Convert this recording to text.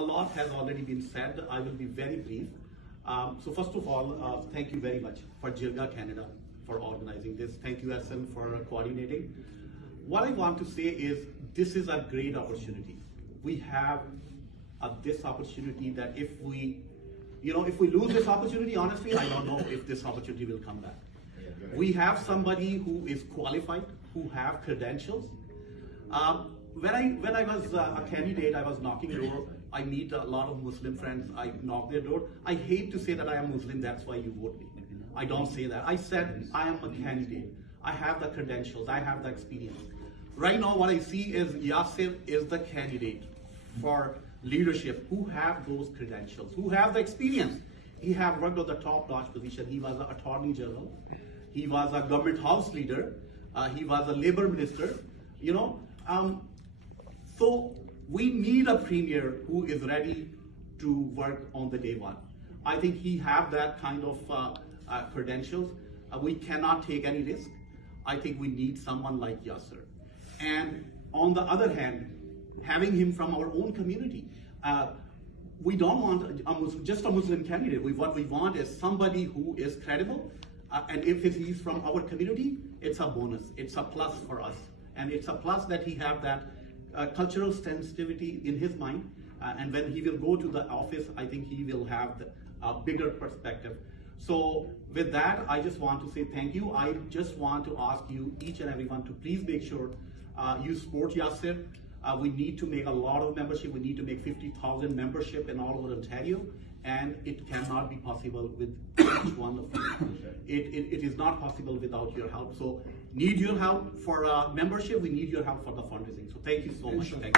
a lot has already been said. I will be very brief. So first of all, thank you very much for Jirga, Canada, for organizing this. Thank you, Ehssan, for coordinating. What I want to say is this is a great opportunity. We have this opportunity that if we lose this opportunity, honestly, I don't know if this opportunity will come back. We have somebody who is qualified, who have credentials. When I was a candidate, I was knocking door. I meet a lot of Muslim friends. I knock their door. I hate to say that I am Muslim, that's why you vote me. I don't say that. I said I am a candidate. I have the credentials. I have the experience. Right now, what I see is Yasir is the candidate for leadership who have those credentials, who have the experience. He have worked on the top-notch position. He was an attorney general. He was a government house leader. He was a labor minister. So we need a premier who is ready to work on the day one. I think he have that kind of credentials. We cannot take any risk. I think we need someone like Yasir. And on the other hand, having him from our own community, we don't want just a Muslim candidate. What we want is somebody who is credible, and if he's from our community, it's a bonus. It's a plus for us, and it's a plus that he have that cultural sensitivity in his mind, and when he will go to the office, I think he will have a bigger perspective. So with that, I just want to say thank you. I just want to ask you, each and everyone, to please make sure you support Yasir. We need to make a lot of membership. We need to make 50,000 membership in all over Ontario, and it cannot be possible with each one of you. It is not possible without your help. So need your help for membership. We need your help for the fundraising. So thank you so much. Thank you.